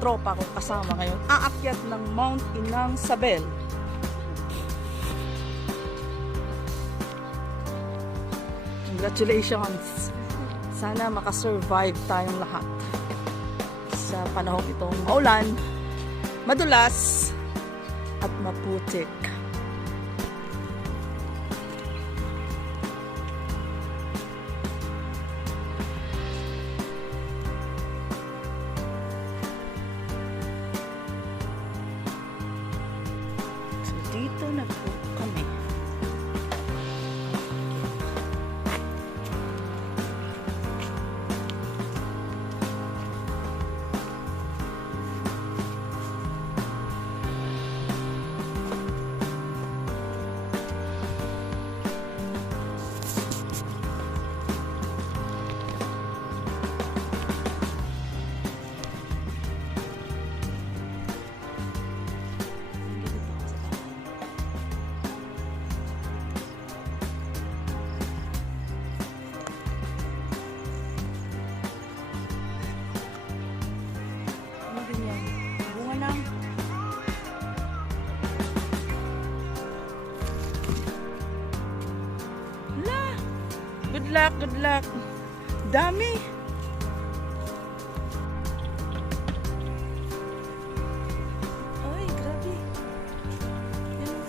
tropa ko kasama ngayon. Aakyat ng Mount Inang Sabel. Congratulations! Sana makasurvive tayong lahat sa panahon itong maulan, madulas, at maputik. So dito na po kami. Good luck. Dami. Ay, grabe. Yan.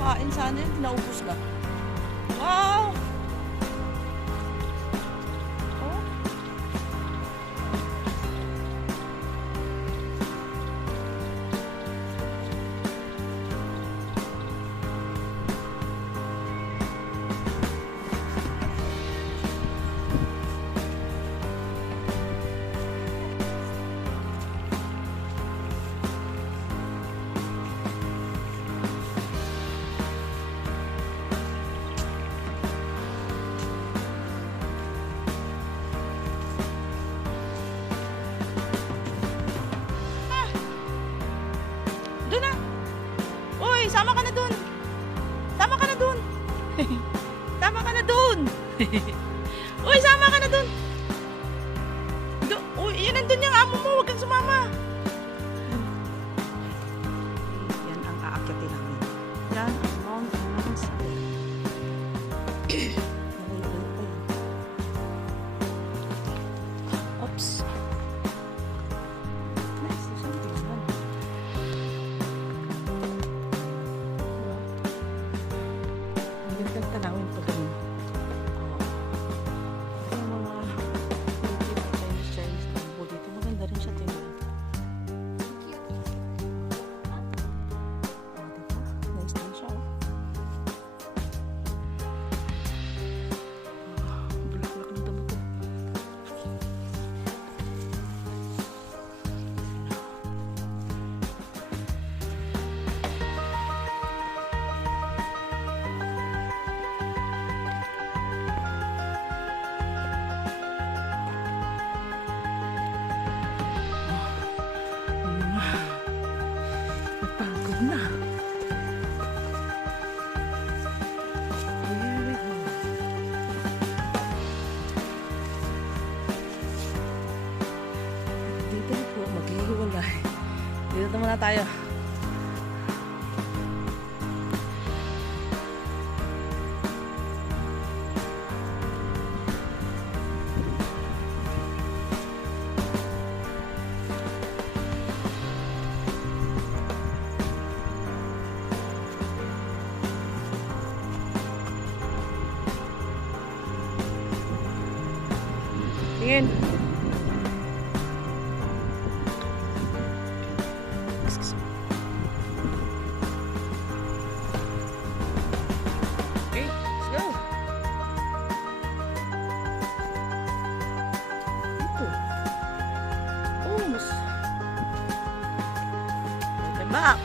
Kain sana yun, naubos lang. Wow! Doon na. Uy, sama ka na doon. Sama ka na doon. Sama ka na doon. Uy, sama ka na doon. Uy, yan nandun yung amo mo. Huwag kang sumama. Yan ang aakyatin namin. Yan ang Mount Inang Sabel. Oops. Tanawin pa ganun. Yung mga Chinese tambo dito. Maganda rin siya tingnan. Diba? Nice din siya. Bulak-bulak ng damo ko. Napagod na. Dito na po, maghihiwalay. Dito naman na tayo. Tingin. Okay, let's go. Ito. Almost. Welcome back.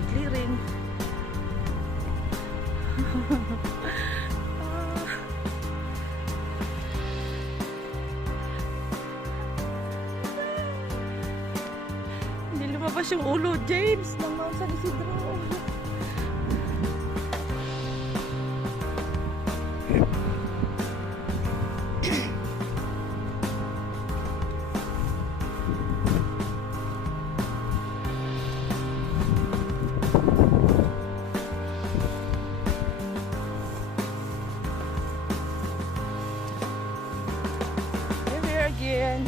tayong clearing. Hindi lumabas yung ulo, James, ng Mount San Isidro. Again.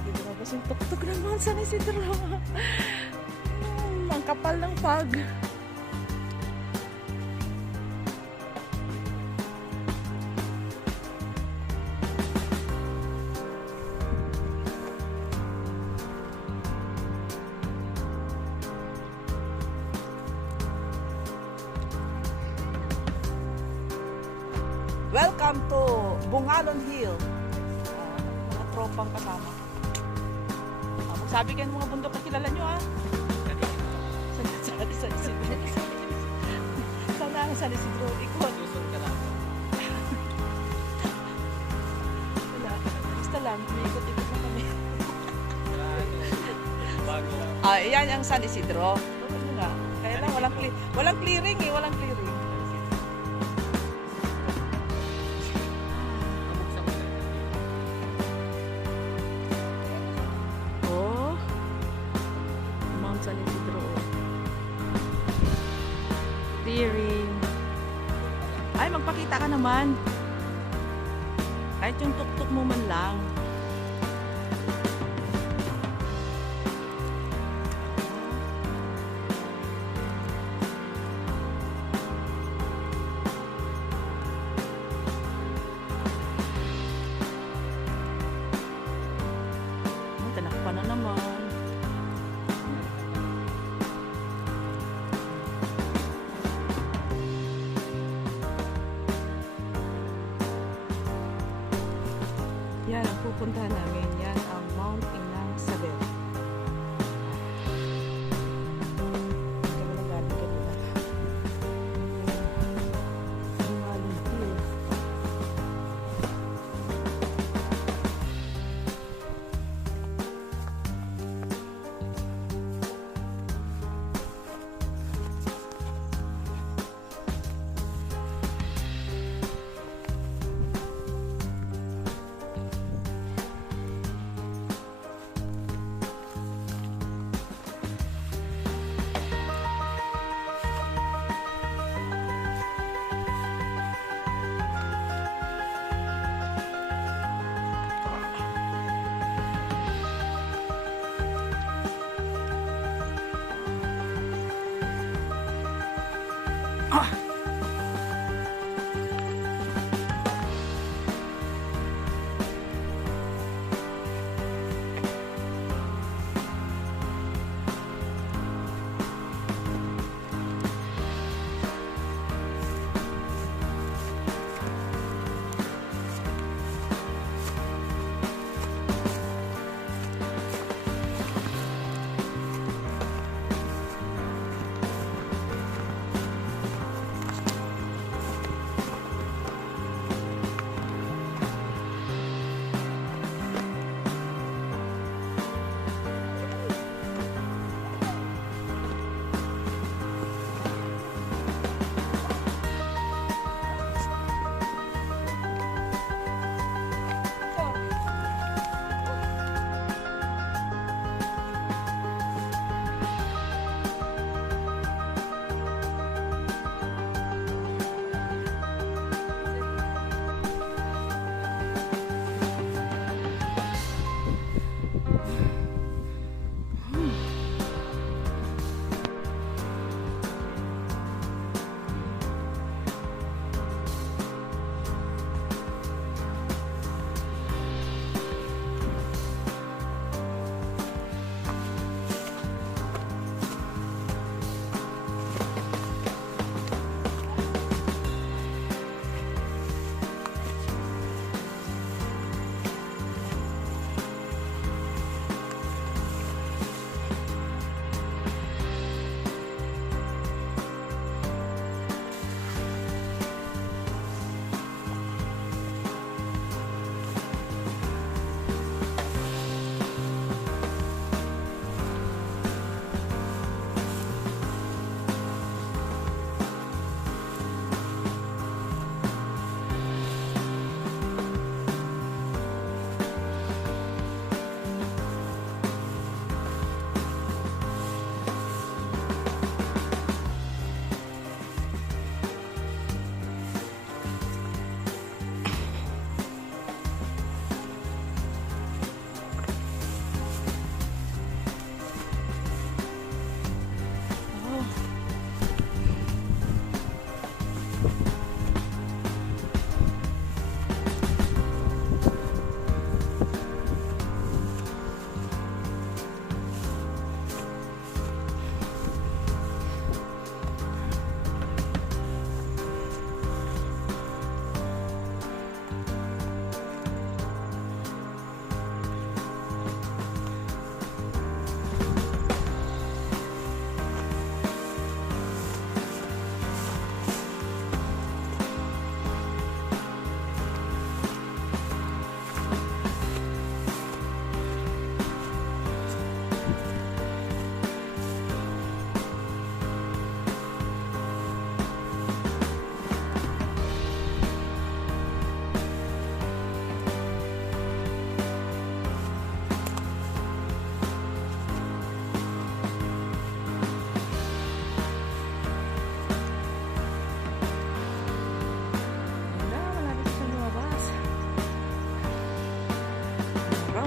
Hindi lumabas yung tuktok ng Mount San Isidro. Ang kapal ng fog. Welcome to Bungalon Hill. Mga tropang kasama. Magsabi kayo ng mga bundok na kilala nyo, ha? Sana ang San Isidro. Ikot. Susun ka lang. Wala. Basta lang. May ikot-ikot na kami. Bago lang. Yan ang San Isidro. Tulad nyo nga. Kaya lang, walang clearing eh. Walang clearing. San Isidro. Clearing. Ay, magpakita ka naman. Kahit yung tuktok mo man lang. Tinakpan na naman. Yan ang pupuntahan namin. Yan ang Mount Inang Sabel. Kami na galing kanina. Bungalon Hill.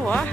trabaho ah.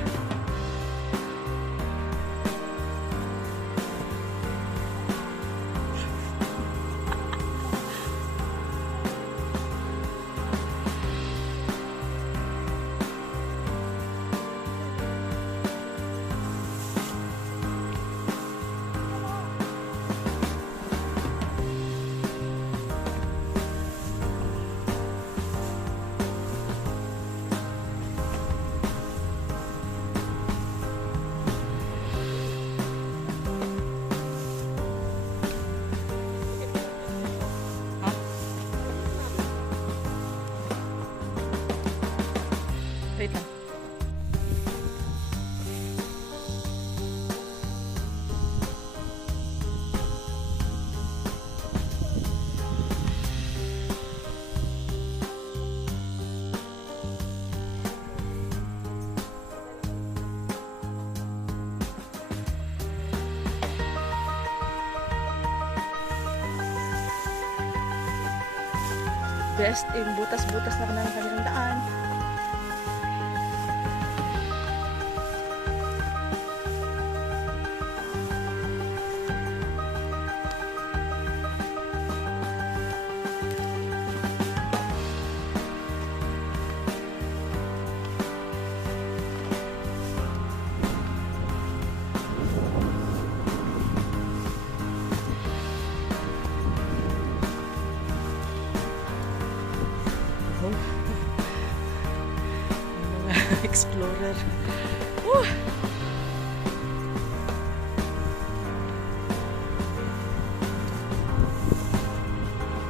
Wait lang. Best in butas-butas na ng kanilang daan. Explorer.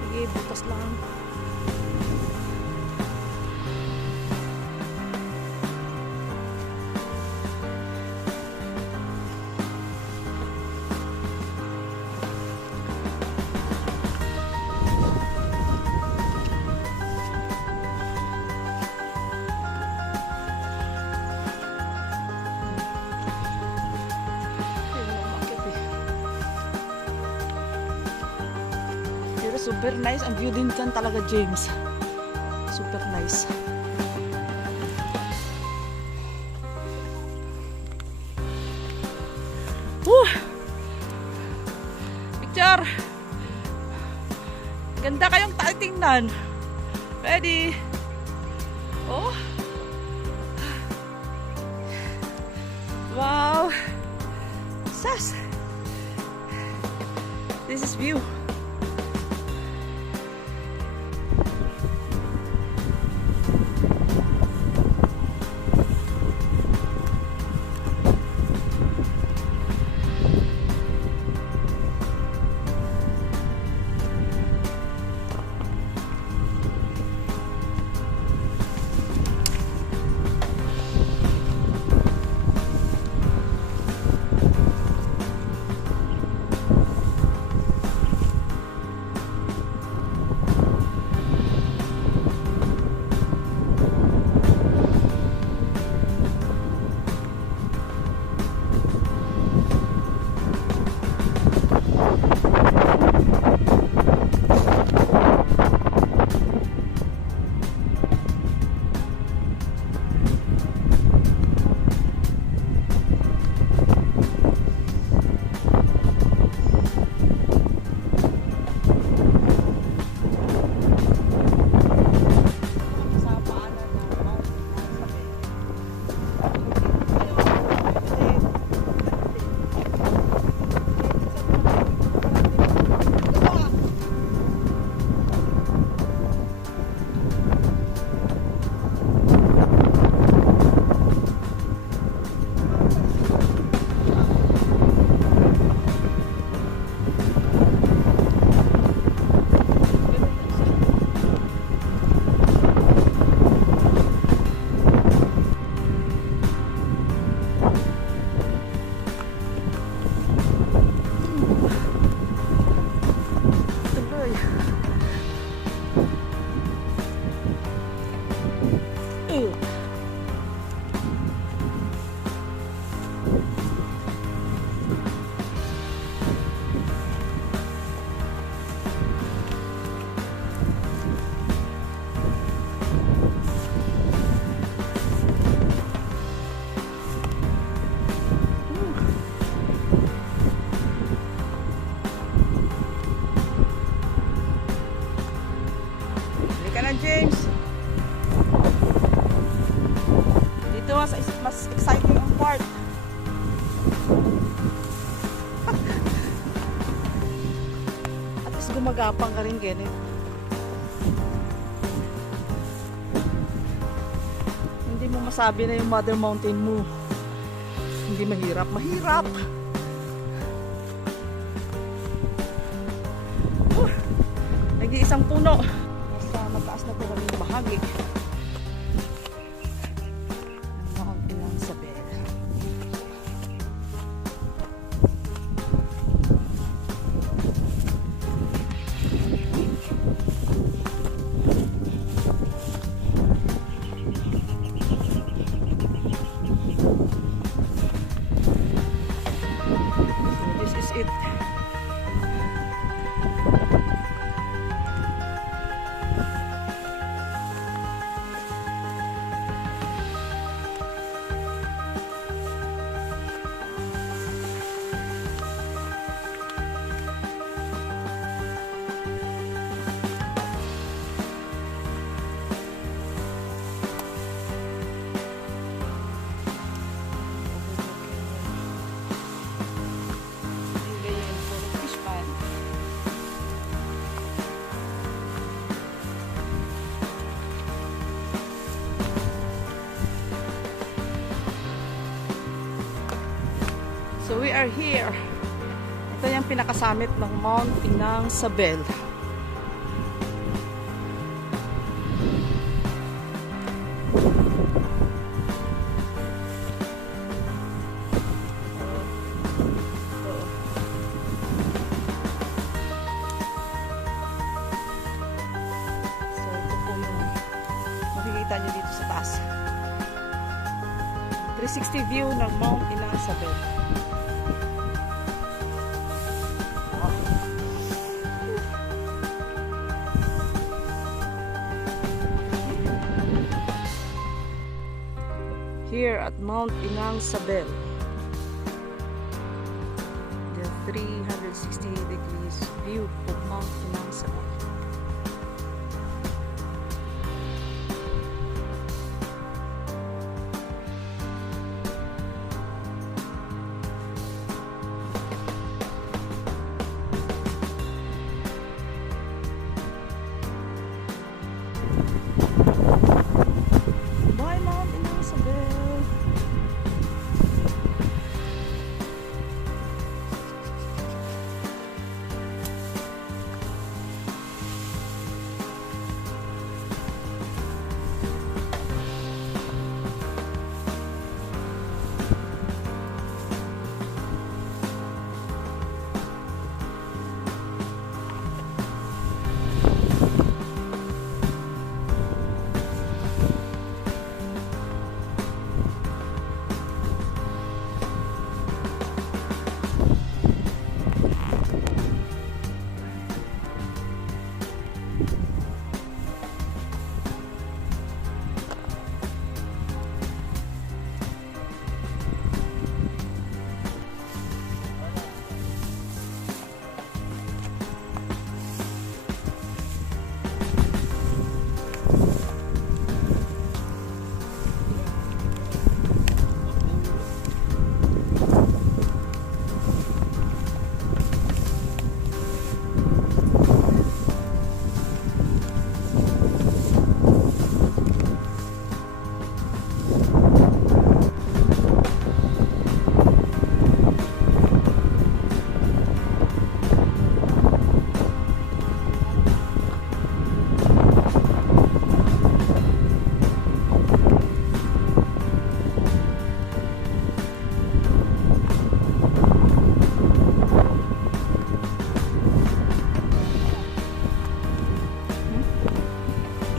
Sige, butas lang. Super nice ang view din kan talaga, James. Super nice. Picture. Ganda kayong tingnan. Ready? Oh. Wow. Sas. This is view. mas exciting ang part. At least gumagapang ka rin, Kenneth. Hindi mo masabi na yung mother mountain mo. Hindi mahirap. Mahirap! Nag-iisang puno. Nasa mataas na po kami bahagi. Mount Inangsabel. So this is it. So we are here. Ito yung pinakasamit ng Mount Inangsabel. So ito po yung makikita nyo dito sa taas. 360 view ng Mount Inangsabel. Here at Mount Inangsabel, the 360 degrees view of Mount Inangsabel. Bye, Mount Inangsabel.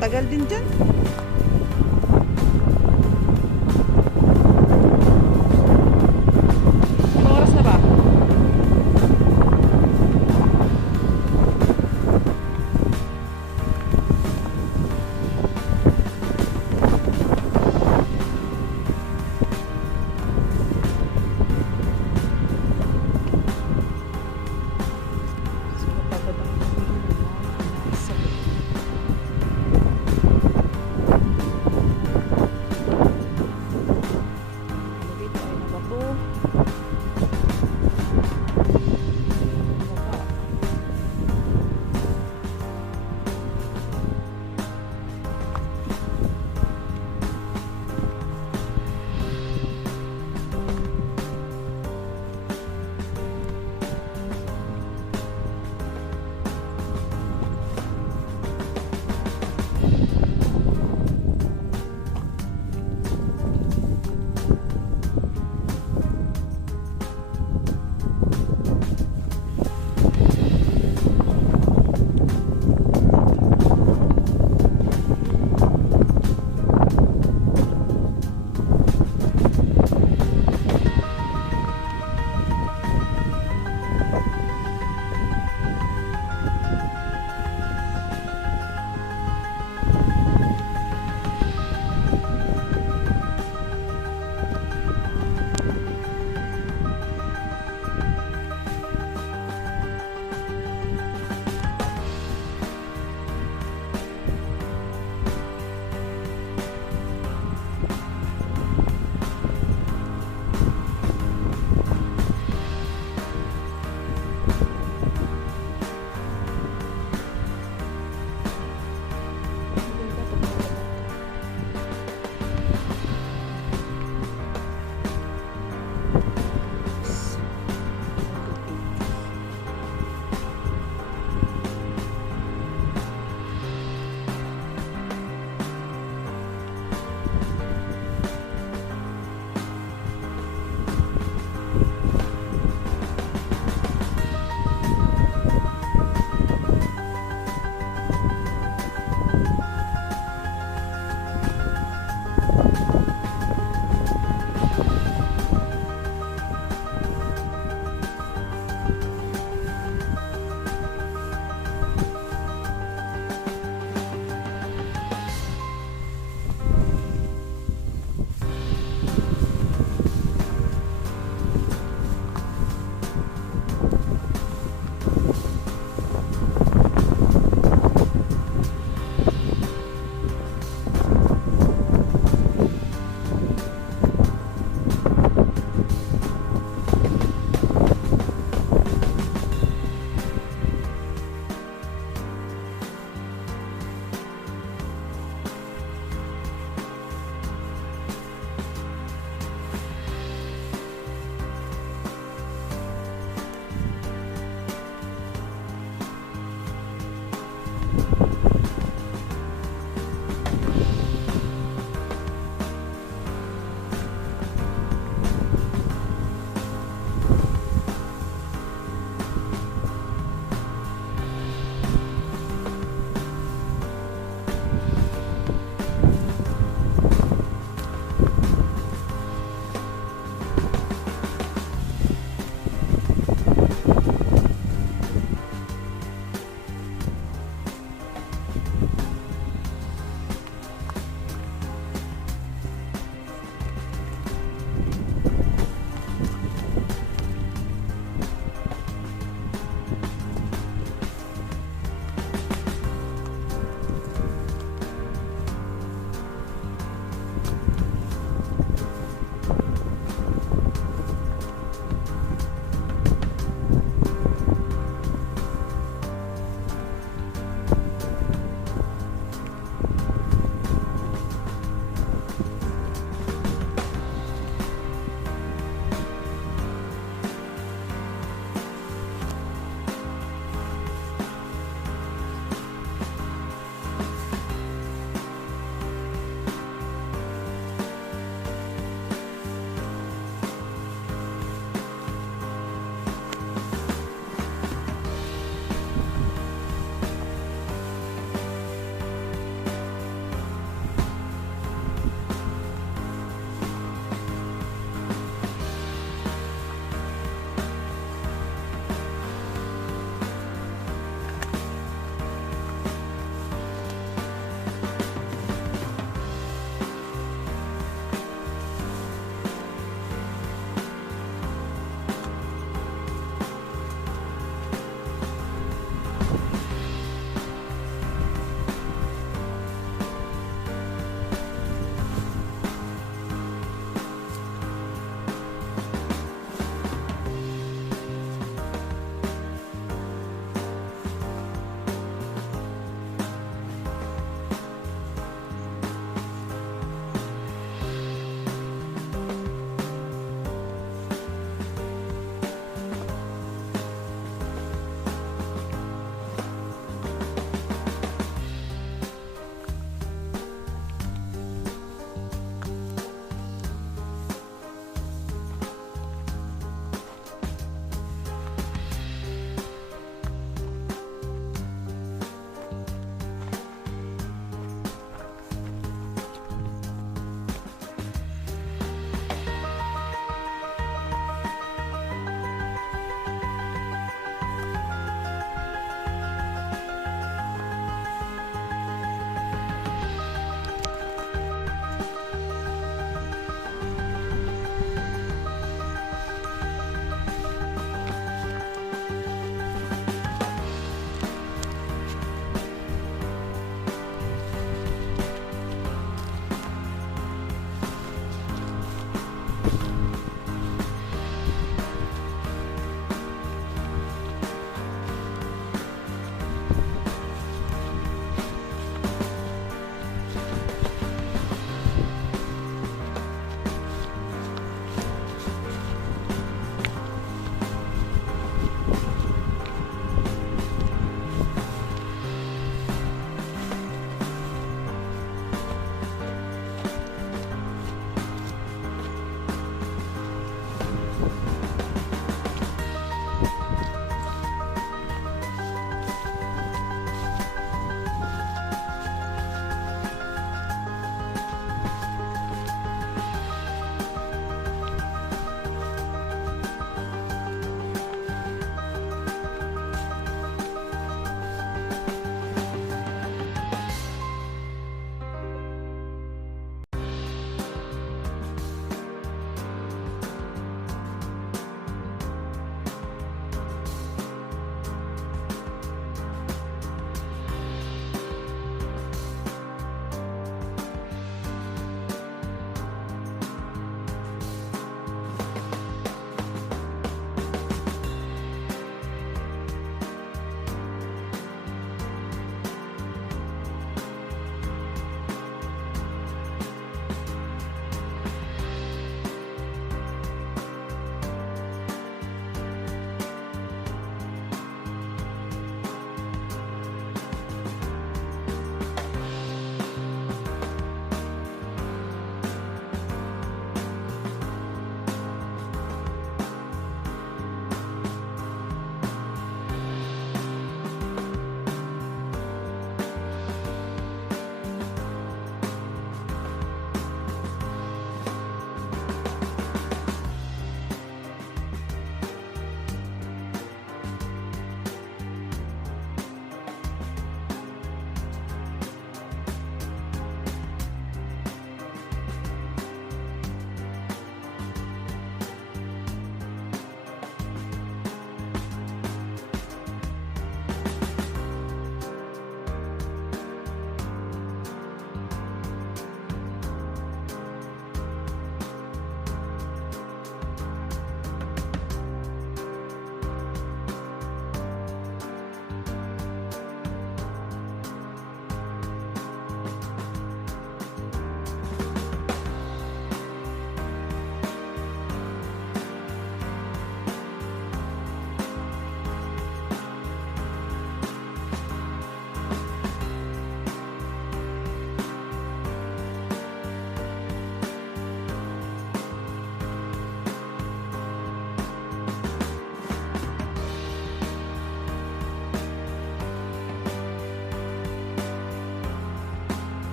Tagal din dyan.